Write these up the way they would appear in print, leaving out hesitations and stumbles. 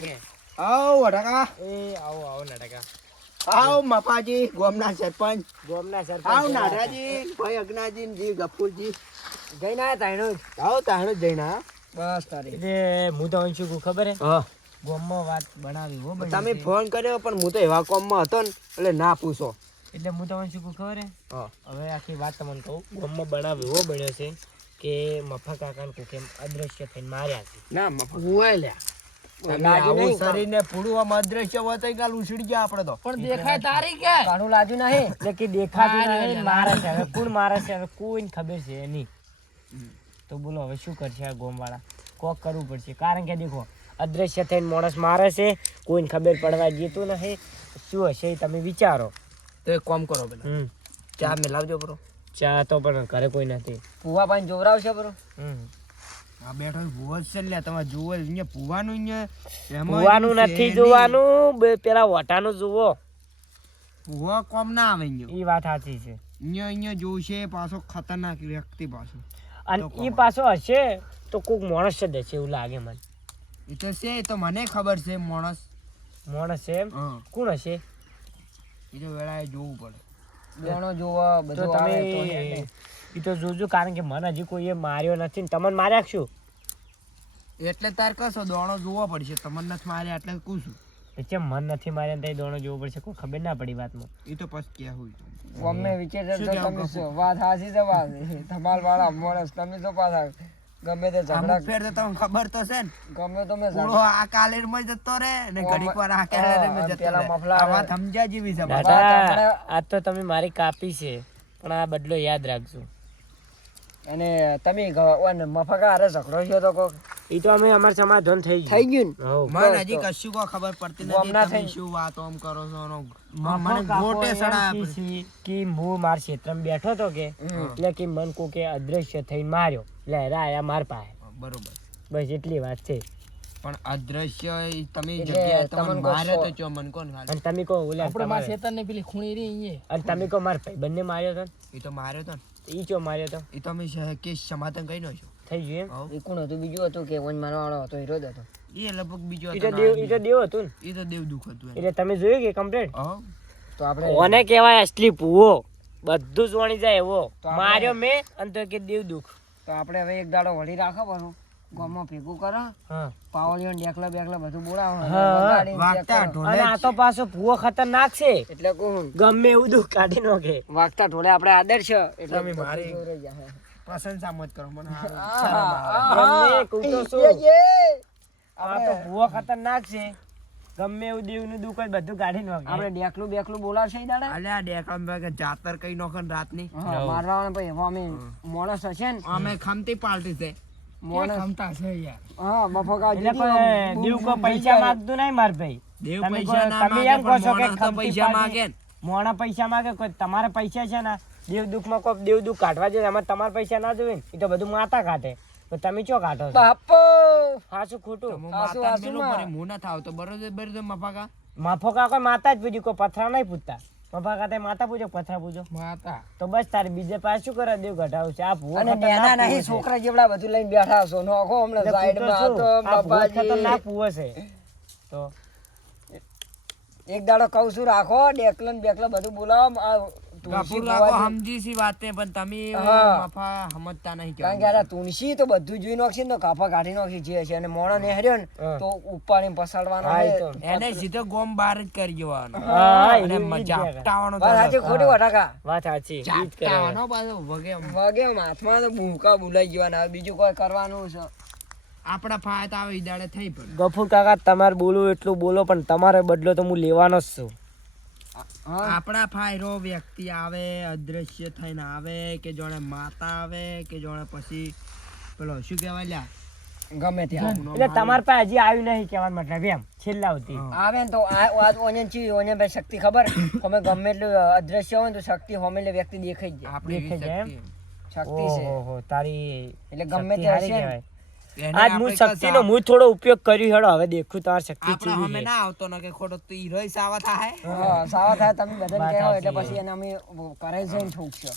કે આવો વટાકા એ આવો આવો નટકા આવો મપાજી ગોમના સરપંચ ગોમના સરપંચ આવો નારાજી ભાઈ અગ્નાજી જી ગફુરજી જઈને આયા તાઈનો આવો તાણો જઈને બસ તારી એટલે હું તો શું કહું ખબર હે હા ગોમમાં વાત બનાવી હો ભાઈ તમે ફોન કર્યો પણ હું તો એવા કોમમાં હતો ને એટલે ના પૂછો એટલે હું તમને શું કહું ખબર હે હા હવે આખી વાત તમને કહું ગોમમાં બનાવી એવો બન્યો છે કે મફા કાકાને કોકે અદ્રશ્ય થઈને માર્યા છે ના મફા હુએ લ્યા તમે આવું શરીરને પૂરું આમ અદ્રશ્ય વતાઈ ગાલ ઉછળી ગયા આપણે તો પણ દેખાય તારી કે કાણું લાજુ નહીં એટલે કે દેખાતું નહીં મારે છે હવે કોણ મારે છે હવે કોઈને ખબર છે નહીં તો બોલો હવે શું કરશે આ ગોમવાળા કોક કરવું પડશે કારણ કે દેખો અદ્રશ્ય થઈને માણસ મારે છે કોઈને ખબર પડવા જીતું નથી શું હશે એ તમે વિચારો તો એક કામ કરો પેલા ચા મેલાવજો બ્રો ચા તો પણ ઘરે કોઈ નથી પુવા પાણી જોવરાવશે બ્રો આ બેઠો ભૂવો જ છે લ્યા તમે જુઓ અહીંયા ભૂવાનું અહીંયા પુવાનું નથી જોવાનું પેલા વટાનું જુઓ ભૂવો કોમ ના આવે અહીંયા એ વાત સાચી છે અહીંયા જોશે પાછો ખતરનાક વ્યક્તિ પાછો અને એ પાછો હશે તો કોઈક માણસ જ હશે એવું લાગે મને એ તો છે એ તો મને ખબર છે માણસ છે એમ હા કોણ હશે એ તો વેળાએ જોવું પડે દોણો જોવા બધું આવે તો એ તો જોજો કારણ કે મને હજી કોઈએ માર્યો નથી ને તમને માર્યા શું એટલે તાર કશો દોણો જોવો પડશે તમને નથી માર્યા એટલે કુશું એટલે મન નથી માર્યા ને દોણો જોવો પડશે કોઈ ખબર ના પડી વાતમાં એ તો પછી ક્યાં હોય ગમે વિચાર તમે શું વાત હાસી છે વાત ધમાલ વાળા માણસ તમે તો પાછા ગમે તે ઝઘડા અમુક ફેર તો તમને ખબર તો છે ને ગમે તમે પૂરો આ કાલેર માં જતો રે ને ઘડીક વાર આ કાલેર માં જતો પેલા રે મફલા આ વાત સમજ્યા જેવી છે દાદા આ તો તમે મારી કાપી છે પણ આ બદલો યાદ રાખજો અને તમે મફકા હારે ઝઘડો છો તો કોક એ તો અમે અમાર સમાધાન થઈ થઈ ગયું ને મને હજી કશું કો ખબર પડતી નથી તમે શું વાત ઓમ કરો છો મને ગોટે સડા કે હું માર ક્ષેત્રમાં બેઠો તો કે એટલે કે મન કોકે અદ્રશ્ય થઈને માર્યો એટલે હેરા આયા માર પાસે બરોબર બસ એટલી વાત છે પણ અદ્રશ્ય તમે જગ્યાએ તમને મારે તો ચો મન કોણ ખાલી અને તમે કહો ઓલા આપણે માં શેતાનને પેલી ખૂણી રહી અહીંયા અને તમે કહો માર ભાઈ બંને માર્યો તો એ તો માર્યો તો ને ઈ ચો માર્યો તો એ તો અમે કેસ સમાધાન કરી નો છો થઈ ગયું એ કોણ હતું બીજું હતું કે વન મારવા વાળો હતો હીરો જ હતો એ લગભગ બીજો એમ હતો ઈ તો દેવ હતું ને એ તો દેવ દુખ હતું એટલે તમે જોયું કે કમ્પ્લીટ હા તો આપણે કોને કહેવાય અસલી ભૂવો બધું જ વણી જાય એવો માર્યો મેં અને તો કે દેવ દુઃખ તો આપણે હવે એક દાડો વળી રાખો પાછું ગામમાં ભેગું કરો હા પાવલીઓ ડેકલા બેકલા બધું બોલાવો હા. વગાડીને વાગતા check કરો. અને આ તો પાછો ભૂવો ખતરનાક છે એટલે કહું ગમે એવું દુઃખ કાઢી નાખે વાગતા ઢોલે આપણે આદર છે એટલે તમે મારી જોરે જાય. પ્રશંસા મત કરો મને ગમે કહું તો શું આ તો ભૂવો ખતરનાક છે ગમે એવું દેવનું દુઃખ હોય બધું કાઢી નાખે આપણે ડેકલું બેકલું બોલાવશે ઈ દાડા અલે આ ડેકડા કે જાતર કઈ નોખન રાતની હા, મારવાના ભાઈ એવો અમે માણસ હશે ને અમે ખમતી પાર્ટી છે માણસ ખમતા છે યાર હા મફકા એટલે કોઈ દેવ કોઈ પૈસા માંગતું નહીં માર ભાઈ દેવ તમે પૈસા ના તમે માંગે એમ કહો છો પણ કે મોણસ તો ખમતી પૈસા પાર્ટી- માંગે ને મોણા પૈસા માંગે કોઈ તમારે પૈસા છે ને દેવ દુઃખમાં કોઈ દેવ દુઃખ કાઢવા જોઈએ એમાં તમારે પૈસા ના જોવે ને એ તો બધું માતા કાઢે તો તમે ચો કાઢો છો બાપો સાચું ખોટું તમે આસુ માતા આસુ મેલું માં. પરે મું ના થાવ તો બરોબર બરોબર મફાકા માફો કાકો માતા જ પૂછ્યું કોઈ પથરા નહીં પૂછતા મફા કાતે માતા પૂછો પથરા પૂછો માતા તો બસ તારે બીજે પાસે શું કરે દેવ ઘટાડું છે આ ભૂવો અને ખતરનાક નેના ભૂવો નહીં છે. છોકરા જેવડા બધું લઈને બેઠા છો નોખો હમણાં એટલે સાઈડમાં પૂછો તો શું? આ ભૂવો બાપાજી ખતરનાક ભૂવો છે તો એક દાડો કહું છું રાખો ડેકલન બેકલન બધું બોલાવો આ તુલસી કપૂર કાકો ભુવાજી. સમજી સી વાતે પણ તમે હા. મફા સમજતા નહીં કારણ કે આ તુલસી તો બધું જોઈ નાખશે ને તો કાપા કાઢી નાખી જે છે અને મોણો નેહર્યો ને હા. તો ઉપાડીને પસાડવાનો હા, એ છે. તો. એને સીધો ગોમ બહાર જ કરી જવાનો હા, અને ઈ જ મજા છે. આપટાવાનો વાત સાચી ખોટી વટાકા વાત સાચી ઈ જ કરે. ચાપટાવાનો પાછો વગે વાગે હાથમાં તો ભૂકા બોલાઈ જવાના હવે બીજું કોઈ કરવાનું છે આપડા ફાયદા આવે ઈ દાડે થઈ પડે ગફુર કાકા તમારે બોલવું એટલું બોલો પણ તમારે બદલો તો હું લેવાનો જ છું હા આપણા ફાયરો વ્યક્તિ આવે અદ્રશ્ય થઈને આવે કે જોણે માતા આવે કે જોણે પછી પેલો શું કહેવાય લ્યા ગમે ત્યાં એટલે તમારે પાસે હજી આવ્યું નહીં કહેવાનો મતલબ એમ છેલ્લા સુધી આવે ને તો આ ઓને ચી ઓને ભાઈ શક્તિ ખબર અમે ગમે એટલું અદ્રશ્ય હોય ને તો શક્તિ હોમેલે વ્યક્તિ દેખાઈ જ જાય આપણે એવી દેખાય છે શક્તિ શક્તિ છે ઓહો તારી એટલે ગમે શક્તિ તે હારી હશે ને. કહેવાય. એને આજ હું આપણે શક્તિનો હું થોડો ઉપયોગ કર્યો હેડો હવે દેખું તમારી શક્તિ આપણા ચીવી હમે છે. ના આવતો ન કે ખોટો તો ઈ રોય સાવા થાય હા સાવા થાય તમે બધાને વાત કહેવો એટલે સાચી. પછી એને અમે કરે જઈને ઠોકશો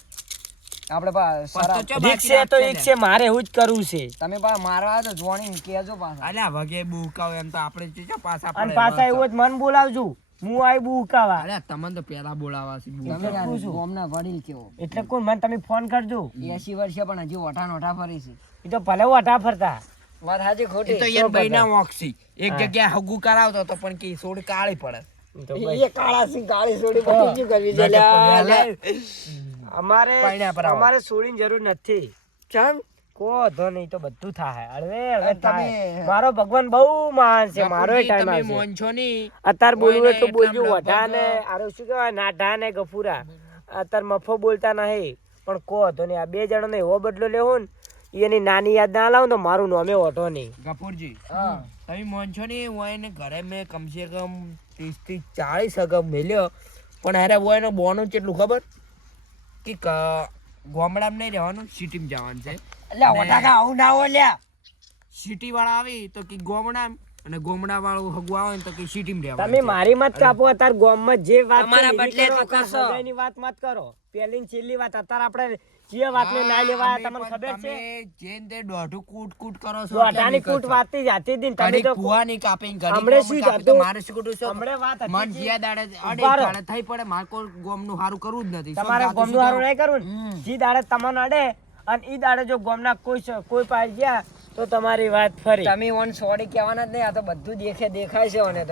આપણે પા સારા તો ચો રીક્ષ છે તો એક છે, મારે એવું જ કરવું છે. તમે પા મારવા આવ્યા તો જોણી કેજો પાછા. અલ્યા વગે બુકાવ એમ તો આપણે ચો પાછા અને પડે. પાછા એવો જ મન બોલાવજો, હું આઈ બુકાવા. અલ્યા તમને તો પેલા બોલાવા છે તમે એટલે યાર પૂછું. ગોમના વડીલ કેવો એટલે કોણ મને તમે ફોન કરજો. 80 વર્ષે પણ હજી ઓઠા નોઠા ફરી છે. એ તો ભલે વટા ફરતા. વાત સાચી એ ખોટી તો યાર બઈના ઓક્સી એક જગ્યાએ હગુ કરાવતો તો પણ કે સોડ કાળી પડે. એ તો ભાઈ એ કાળા સિંહ કાળી સોડી પછી શું કરવી છે લ્યા? અમારે પૈણા પર આવો. અમારે છોડીની જરૂર નથી. ચમ કો ધો નહીં તો બધું થાય. હળવે તમે- થાય. મારો ભગવાન બહુ મહાન છે, મારો ટાઈમ તમે આવશે. મોન છો ની અત્યારે બોલવું એટલું કોઈને બોલજો. એટલામાં વઢા ને લગભગ- આરો શું કહેવાય, નાઢા ને ગફુરા અત્યારે મફો બોલતા નહીં, પણ કો તો નહીં. આ બે જણાનો એવો બદલો લેવો ને, એની નાની યાદ ના લાવું તો મારું નામે ઓઢો નહીં. ગફુરજી હા તમે મોન છો ની હું એને ઘરે મેં કમસે કમ 30 થી 40 અગમ મેલ્યો પણ હારે હું એનો બોનું કેટલું ખબર કે ગામડામાં નહીં રહેવાનું સિટીમાં જવાનું છે. લ્યા ઓઠા કા આવું ના હોય લ્યા. સિટી વાળા આવી તો કે ગામડામાં અને ગામડા વાળું હગું આવે ને તો કે સિટીમાં તમે રહેવાનું છે. મારી મત કાપો. અત્યારે ગામમાં જે વાત તમારા છે બદલે એની તો કરો. કરશો. સગાઈની વાત મત કરો. પહેલી ને છેલ્લી વાત અત્યારે આપણે જે વાતને ના લેવા અમે તમને પણ ખબર છે. તમે જેન તે દોઢું કૂટ કૂટ કરો છો દોઢાની કૂટ વાતથી જાતી હતી ને તમે ઘડીક તો કુવાની કાપીને ઘડીક હમણે ગોમનું શું કાપી તો જાતું? મારે શું કરું છું? હમણે વાત હતી મન કે જ્યાં દાડે અડે ઉભા રહો. દાડે થઈ પડે મારે કોઈ ગોમનું હારું કરવું જ નથી. તમારે શું ગોમનું જાતું હારું શું નહીં કરવું ને. જી દાડે તમને અડે અને ઈ દાડે જો ગોમના કોઈ પાસે ગયા તો તમારી વાત ફરી. તમે ઓન સોડી કહેવાના જ નહીં, આ તો બધું દેખાય છે ઓને તો.